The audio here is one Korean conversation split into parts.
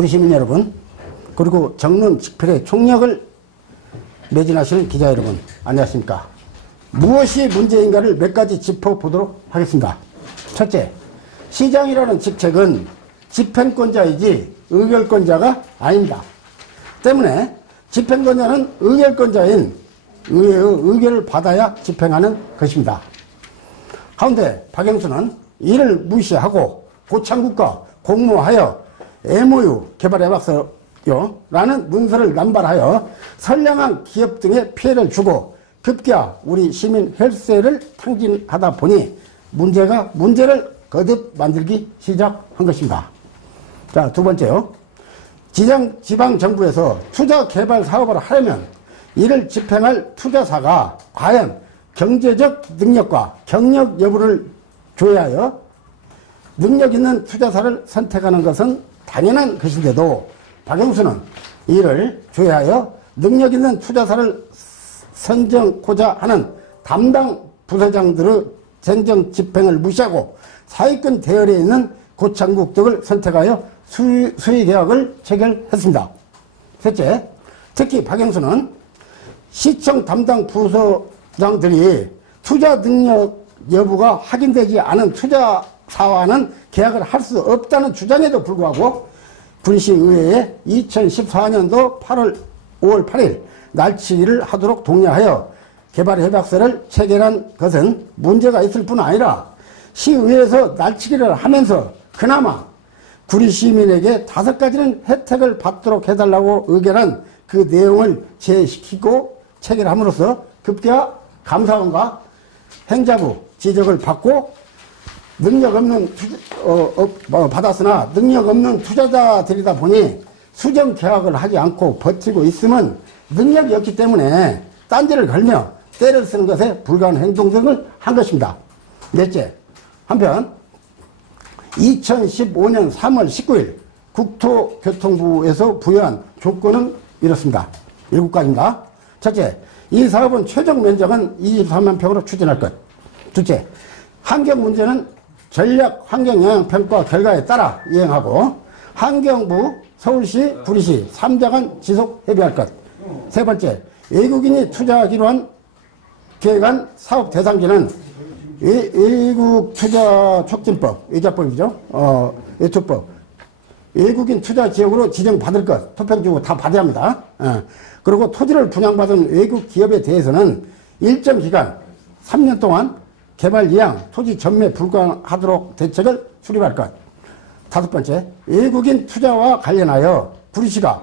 우리 시민 여러분, 그리고 정론 직필의 총력을 매진하시는 기자 여러분, 안녕하십니까. 무엇이 문제인가를 몇 가지 짚어보도록 하겠습니다. 첫째, 시장이라는 직책은 집행권자이지 의결권자가 아닙니다. 때문에 집행권자는 의결권자인 의회의 의결을 받아야 집행하는 것입니다. 가운데 박영수는 이를 무시하고 고창국과 공모하여 MOU 개발해봤어요라는 문서를 남발하여 선량한 기업 등에 피해를 주고 급기야 우리 시민 혈세를 탕진하다 보니 문제를 거듭 만들기 시작한 것입니다. 자, 두 번째요. 지방정부에서 투자 개발 사업을 하려면 이를 집행할 투자사가 과연 경제적 능력과 경력 여부를 조회하여 능력 있는 투자사를 선택하는 것은 당연한 것인데도 박영수는 이를 조회하여 능력 있는 투자사를 선정고자 하는 담당 부서장들의 행정 집행을 무시하고 사익권 대열에 있는 고창국 등을 선택하여 수의계약을 체결했습니다. 셋째, 특히 박영수는 시청 담당 부서장들이 투자 능력 여부가 확인되지 않은 투자사와는 계약을 할 수 없다는 주장에도 불구하고 군시의회에 2014년도 5월 8일 날치기를 하도록 독려하여 개발협약서를 체결한 것은 문제가 있을 뿐 아니라 시의회에서 날치기를 하면서 그나마 구리 시민에게 5가지는 혜택을 받도록 해달라고 의결한 그 내용을 제시키고 체결함으로써 급기야 감사원과 행자부 지적을 받고 받았으나 능력 없는 투자자들이다 보니 수정 계약을 하지 않고 버티고 있으면 능력이 없기 때문에 딴지를 걸며 때를 쓰는 것에 불가한 행동 등을 한 것입니다. 넷째, 한편 2015년 3월 19일 국토교통부에서 부여한 조건은 이렇습니다. 7가지입니다. 첫째, 이 사업은 최종 면적은 23만 평으로 추진할 것. 둘째, 환경 문제는 전략 환경영향평가 결과에 따라 이행하고 환경부, 서울시, 구리시 3자 간 지속 협의할 것. 세 번째, 외국인이 투자하기로 한 계획한 사업 대상지는 외국 투자 촉진법, 외자법이죠. 외투법. 외국인 투자 지역으로 지정받을 것. 토평 주고 다 받아야 합니다. 그리고 토지를 분양받은 외국 기업에 대해서는 일정 기간 3년 동안 개발 이양, 토지 전매 불가하도록 대책을 수립할 것. 다섯 번째, 외국인 투자와 관련하여 구리시가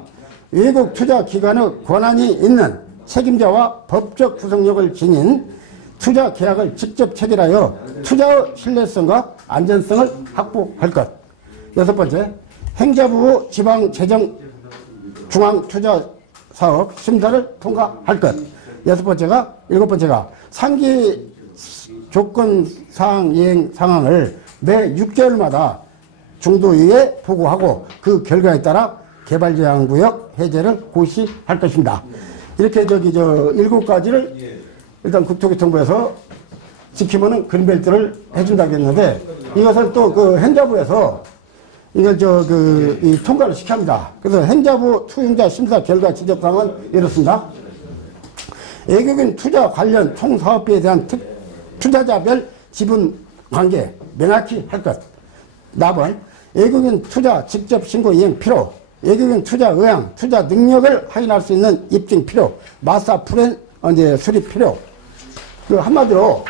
외국 투자 기관의 권한이 있는 책임자와 법적 구속력을 지닌 투자 계약을 직접 체결하여 투자의 신뢰성과 안전성을 확보할 것. 여섯 번째, 행자부 지방재정 중앙투자사업 심사를 통과할 것. 일곱 번째가 상기 조건사항 이행 상황을 매 6개월마다 중도위에 보고하고 그 결과에 따라 개발제한구역 해제를 고시할 것입니다. 이렇게 7가지를 일단 국토교통부에서 지키면은 그린벨트를 해준다고 했는데 이것을 또 그 행자부에서 이걸 이 통과를 시켜야 합니다. 그래서 행자부 투용자 심사 결과 지적사항은 이렇습니다. 외국인 투자 관련 총사업비에 대한 투자자별 지분 관계 명확히 할 것. 나번 외국인 투자 직접 신고 이행 필요, 외국인 투자 의향, 투자 능력을 확인할 수 있는 입증 필요, 마스터 플랜 수립 필요. 한마디로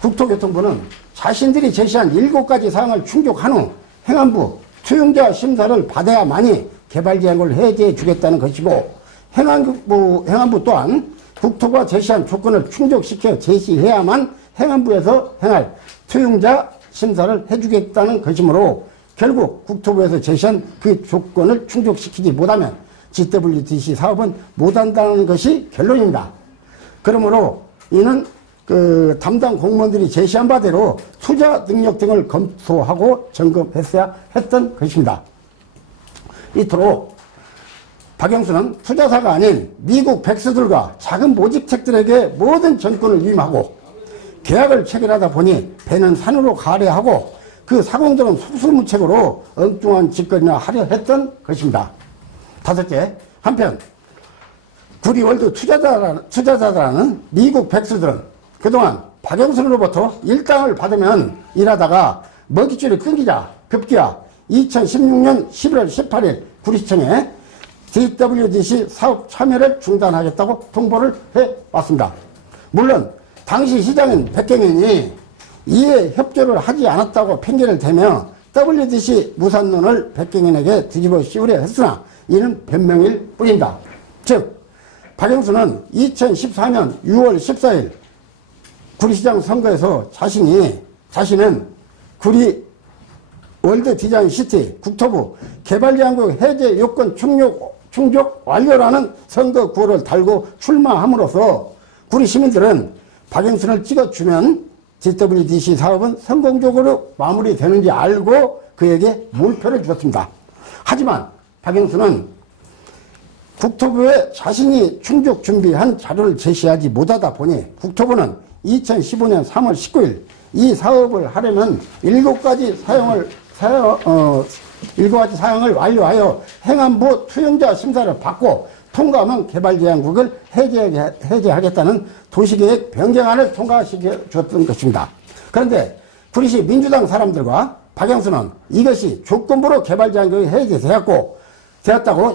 국토교통부는 자신들이 제시한 7가지 사항을 충족한 후 행안부 투용자 심사를 받아야만이 개발제한을 해제해 주겠다는 것이고 행안부 또한 국토가 제시한 조건을 충족시켜 제시해야만 행안부에서 행할 투용자 심사를 해주겠다는 것이므로 결국 국토부에서 제시한 그 조건을 충족시키지 못하면 GWTC 사업은 못한다는 것이 결론입니다. 그러므로 이는 담당 공무원들이 제시한 바대로 투자 능력 등을 검토하고 점검했어야 했던 것입니다. 이토록 박영수는 투자사가 아닌 미국 백수들과 작은 모직책들에게 모든 전권을 위임하고 계약을 체결하다 보니 배는 산으로 가래하고 그 사공들은 속수무책으로 엉뚱한 짓거리나 하려 했던 것입니다. 다섯째, 한편 구리월드 투자자라는 미국 백수들은 그동안 박영선으로부터 일당을 받으면 일하다가 먹잇줄이 끊기자 급기야 2016년 11월 18일 구리시청에 JWDC 사업 참여를 중단하겠다고 통보를 해왔습니다. 물론 당시 시장인 백경현이 이에 협조를 하지 않았다고 핑계를 대며 WDC 무산론을 백경현에게 뒤집어 씌우려 했으나 이는 변명일 뿐입니다. 즉 박영수는 2014년 6월 14일 구리시장 선거에서 자신은 구리 월드 디자인 시티 국토부 개발제한국 해제 요건 충족 완료라는 선거 구호를 달고 출마함으로써 구리 시민들은 박영순을 찍어주면 JWDC 사업은 성공적으로 마무리되는지 알고 그에게 몰표를 주었습니다. 하지만 박영순은 국토부에 자신이 충족 준비한 자료를 제시하지 못하다 보니 국토부는 2015년 3월 19일 이 사업을 하려면 7가지 사항을 완료하여 행안부 투영자 심사를 받고 통과하면 개발제한국을 해제하겠다는 도시계획 변경안을 통과시켜 주었던 것입니다. 그런데 구리시 민주당 사람들과 박영수는 이것이 조건부로 개발제한국이 해제되었다고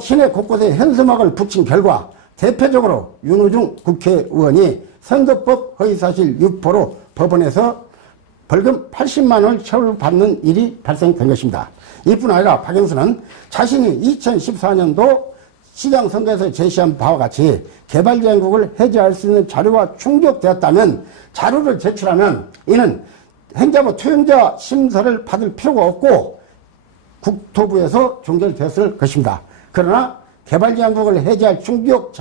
시내 곳곳에 현수막을 붙인 결과 대표적으로 윤호중 국회의원이 선거법 허위사실 유포로 법원에서 벌금 80만 원을 처벌받는 일이 발생된 것입니다. 이뿐 아니라 박영수는 자신이 2014년도 시장선거에서 제시한 바와 같이 개발제한국을 해제할 수 있는 자료가 충족되었다면 자료를 제출하면 이는 행자부 투영자 심사를 받을 필요가 없고 국토부에서 종결되었을 것입니다. 그러나 개발제한국을 해제할 충족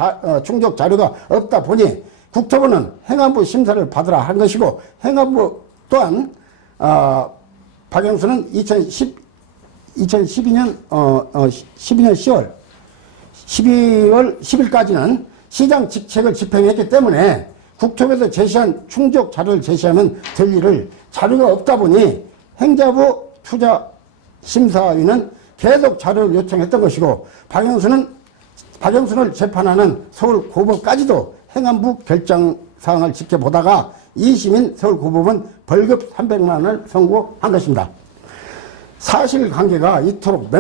자료가 없다 보니 국토부는 행안부 심사를 받으라 한 것이고 행안부 또한 박영수는 2012년 12월 10일까지는 시장 직책을 집행했기 때문에 국토부에서 제시한 충족 자료를 제시하면 될 일을 자료가 없다 보니 행자부 투자심사위는 계속 자료를 요청했던 것이고 박영순을 재판하는 서울고법까지도 행안부 결정사항을 지켜보다가 2심인 서울고법은 벌금 300만 원을 선고한 것입니다. 사실관계가 이토록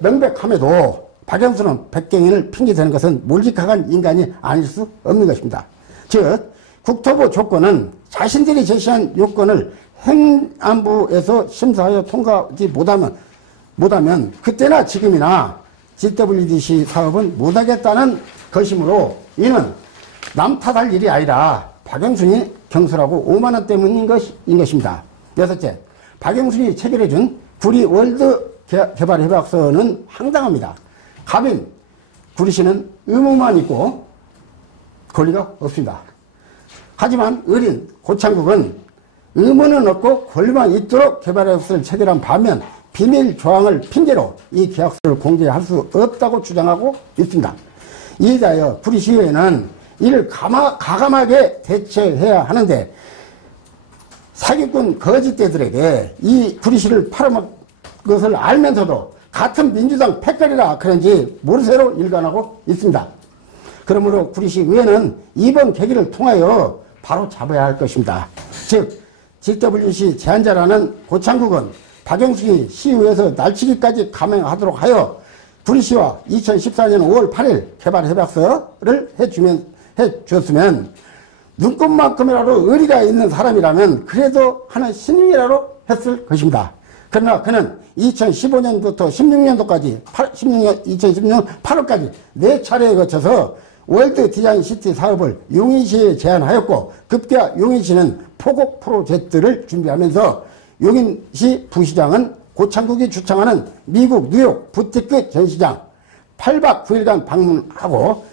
명백함에도 박영수는 백경현을 핑계대는 것은 몰직한 인간이 아닐 수 없는 것입니다. 즉 국토부 조건은 자신들이 제시한 요건을 행안부에서 심사하여 통과하지 못하면 그때나 지금이나 JWDC 사업은 못하겠다는 것이므로 이는 남 탓할 일이 아니라 박영순이 경솔하고 오만원 때문인 것입니다. 여섯째, 박영순이 체결해준 구리 월드 개발협약서는 황당합니다. 갑인 구리시는 의무만 있고 권리가 없습니다. 하지만 어린 고창국은 의무는 없고 권리만 있도록 개발협약서를 체결한 반면 비밀 조항을 핑계로 이 계약서를 공개할 수 없다고 주장하고 있습니다. 이에 대하여 구리시의회는 이를 가감하게 대처해야 하는데 사기꾼 거짓대들에게 이 구리시를 팔아먹은 것을 알면서도 같은 민주당 패거리라 그런지 모르쇠로 일관하고 있습니다. 그러므로 구리시 의회는 이번 계기를 통하여 바로 잡아야 할 것입니다. 즉 JWC 제안자라는 고창국은 박영순이 시의회에서 날치기까지 감행하도록 하여 구리시와 2014년 5월 8일 개발협약서를 해주었으면 눈꽃만큼이라도 의리가 있는 사람이라면 그래도 하는 신용이라도 했을 것입니다. 그러나 그는 2015년부터 16년도까지 2016년 8월까지 4차례에 거쳐서 월드 디자인 시티 사업을 용인시에 제안하였고 급기야 용인시는 포곡 프로젝트를 준비하면서 용인시 부시장은 고창국이 주창하는 미국 뉴욕 부티크 전시장 8박 9일간 방문하고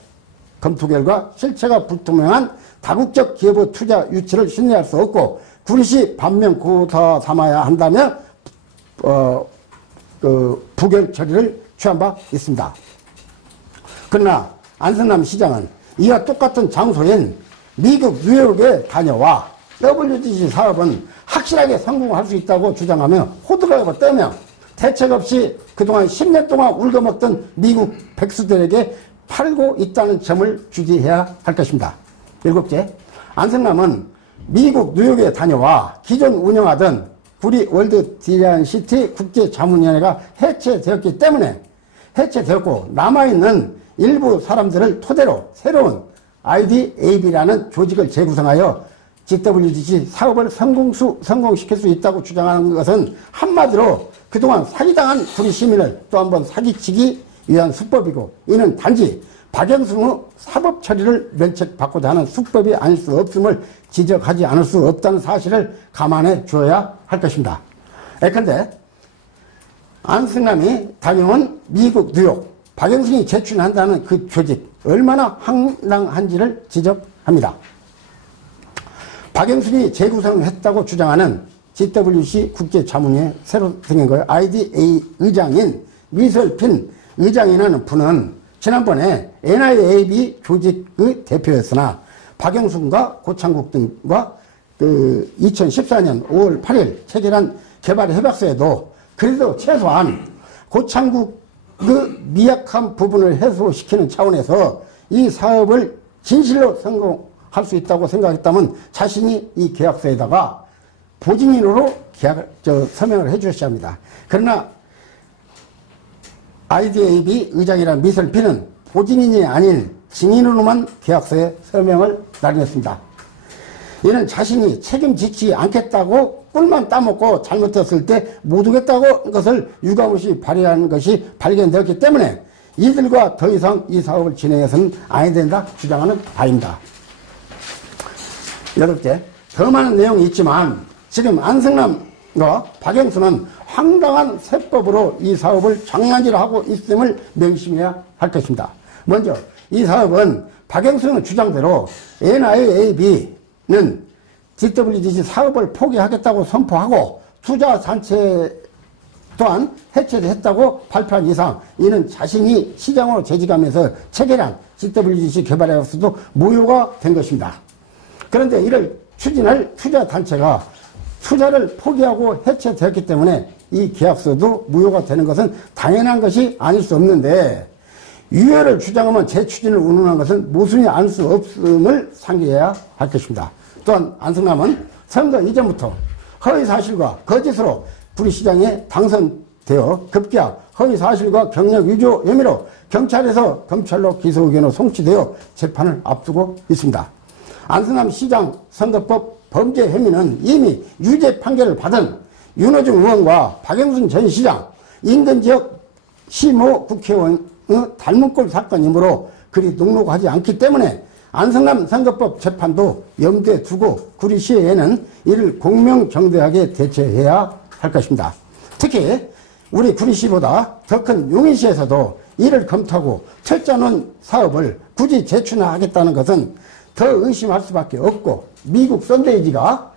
검토 결과 실체가 불투명한 다국적 기업의 투자 유치를 신뢰할 수 없고 구리시 반면 고사 삼아야 한다며 부결 처리를 취한 바 있습니다. 그러나 안성남 시장은 이와 똑같은 장소인 미국 뉴욕에 다녀와 WTC 사업은 확실하게 성공할 수 있다고 주장하며 호들갑을 떨며 대책 없이 그동안 10년 동안 울거먹던 미국 백수들에게 팔고 있다는 점을 주지해야 할 것입니다. 7째, 안승남은 미국 뉴욕에 다녀와 기존 운영하던 구리 월드 디자인시티 국제자문위원회가 해체되었고 남아있는 일부 사람들을 토대로 새로운 IDAB라는 조직을 재구성하여 GWDC 사업을 성공시킬 수 있다고 주장하는 것은 한마디로 그동안 사기당한 구리 시민을 또 한 번 사기치기 위한 수법이고, 이는 단지 박영순의 사법 처리를 면책받고자 하는 수법이 아닐 수 없음을 지적하지 않을 수 없다는 사실을 감안해 주어야 할 것입니다. 예컨대 안승남이 다녀온 미국 뉴욕, 박영순이 제출한다는 그 조직 얼마나 황당한지를 지적합니다. 박영순이 재구성했다고 주장하는 GWC 국제자문위에 새로 생긴 거예요. IDA 의장인 미설핀 의장이라는 분은 지난번에 NIAB 조직의 대표였으나 박영순과 고창국 등과 2014년 5월 8일 체결한 개발 협약서에도 그래도 최소한 고창국의 미약한 부분을 해소시키는 차원에서 이 사업을 진실로 성공할 수 있다고 생각했다면 자신이 이 계약서에다가 보증인으로 서명을 해 주셔야 합니다. 그러나 IDAB 의장이라는 미설핀은 보증인이 아닌 증인으로만 계약서에 서명을 날렸습니다. 이는 자신이 책임지지 않겠다고 꿀만 따먹고 잘못했을 때 못 오겠다고 것을 유감없이 발휘한 것이 발견되었기 때문에 이들과 더 이상 이 사업을 진행해서는 아니 된다 주장하는 바입니다. 8째, 더 많은 내용이 있지만 지금 안승남과 박영순은 황당한 세법으로 이 사업을 장난질하고 있음을 명심해야 할 것입니다. 먼저 이 사업은 박영순의 주장대로 NIAB는 GWDC 사업을 포기하겠다고 선포하고 투자단체 또한 해체했다고 발표한 이상 이는 자신이 시장으로 재직하면서 체결한 GWDC 개발회사도 무효가 된 것입니다. 그런데 이를 추진할 투자단체가 투자를 포기하고 해체되었기 때문에 이 계약서도 무효가 되는 것은 당연한 것이 아닐 수 없는데, 유효를 주장하면 재추진을 운운한 것은 모순이 아닐 수 없음을 상기해야 할 것입니다. 또한 안승남은 선거 이전부터 허위사실과 거짓으로 구리시장에 당선되어 급기야 허위사실과 경력 위조 혐의로 경찰에서 검찰로 기소 의견으로 송치되어 재판을 앞두고 있습니다. 안승남 시장 선거법 범죄 혐의는 이미 유죄 판결을 받은 윤호중 의원과 박영순 전 시장, 인근지역 시모 국회의원의 닮은 꼴 사건이므로 그리 녹록하지 않기 때문에 안승남 선거법 재판도 염두에 두고 구리시에는 이를 공명정대하게 대처해야 할 것입니다. 특히 우리 구리시보다 더 큰 용인시에서도 이를 검토하고 철저한 사업을 굳이 재춘하하겠다는 것은 더 의심할 수밖에 없고, 미국 썬데이지가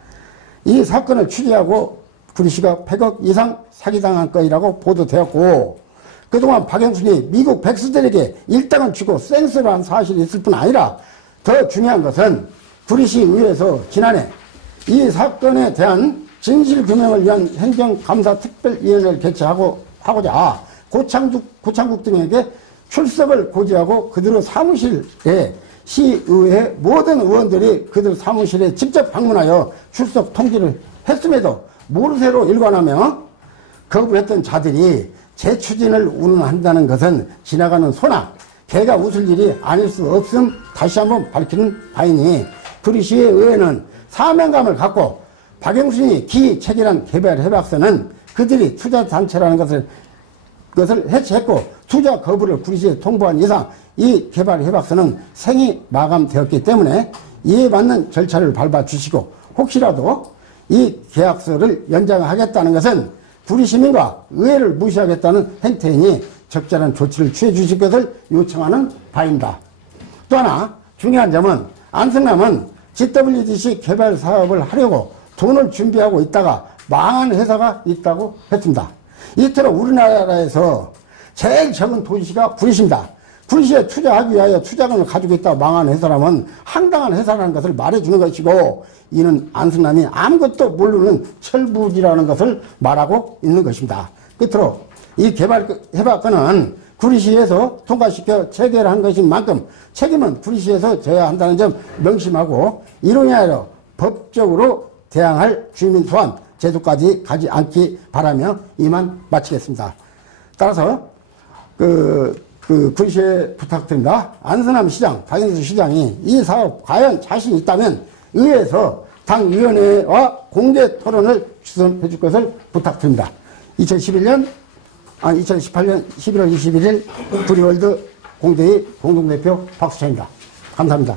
이 사건을 취재하고 구리시가 100억 이상 사기당한 거이라고 보도되었고, 그동안 박영순이 미국 백수들에게 일당을 주고 센스를 한 사실이 있을 뿐 아니라 더 중요한 것은 구리시 의회에서 지난해 이 사건에 대한 진실규명을 위한 행정감사특별위원회를 개최하고자 고창국 등에게 출석을 고지하고 그들의 사무실에 시의회 모든 의원들이 그들 사무실에 직접 방문하여 출석 통지를 했음에도 모르쇠로 일관하며 거부했던 자들이 재추진을 운운한다는 것은 지나가는 소나 개가 웃을 일이 아닐 수 없음 다시 한번 밝히는 바이니, 구리시의 의회는 사명감을 갖고 박영순이 체결한 개발 협약서는 그들이 투자단체라는 것을 해체했고 투자 거부를 구리시에 통보한 이상 이 개발 협약서는 생이 마감되었기 때문에 이에 맞는 절차를 밟아 주시고, 혹시라도 이 계약서를 연장하겠다는 것은 구리시민과 의회를 무시하겠다는 행태이니 적절한 조치를 취해 주실 것을 요청하는 바입니다. 또 하나 중요한 점은 안승남은 GWDC 개발 사업을 하려고 돈을 준비하고 있다가 망한 회사가 있다고 했습니다. 이토록 우리나라에서 제일 적은 도시가 구리시입니다. 군시에 투자하기 위하여 투자금을 가지고 있다고 망하는 회사라면 황당한 회사라는 것을 말해주는 것이고, 이는 안승남이 아무것도 모르는 철부지라는 것을 말하고 있는 것입니다. 끝으로 이 개발협약권은 구리시에서 통과시켜 체결한 것인 만큼 책임은 구리시에서 져야 한다는 점 명심하고, 이로 인하여 법적으로 대항할 주민 소환 제도까지 가지 않기 바라며 이만 마치겠습니다. 따라서 구리시에 부탁드립니다. 안승남 시장, 박영수 시장이 이 사업 과연 자신이 있다면 의회에서 당위원회와 공개 토론을 주선해 줄 것을 부탁드립니다. 2018년 11월 21일 구리월드 공대의 공동대표 박수찬입니다. 감사합니다.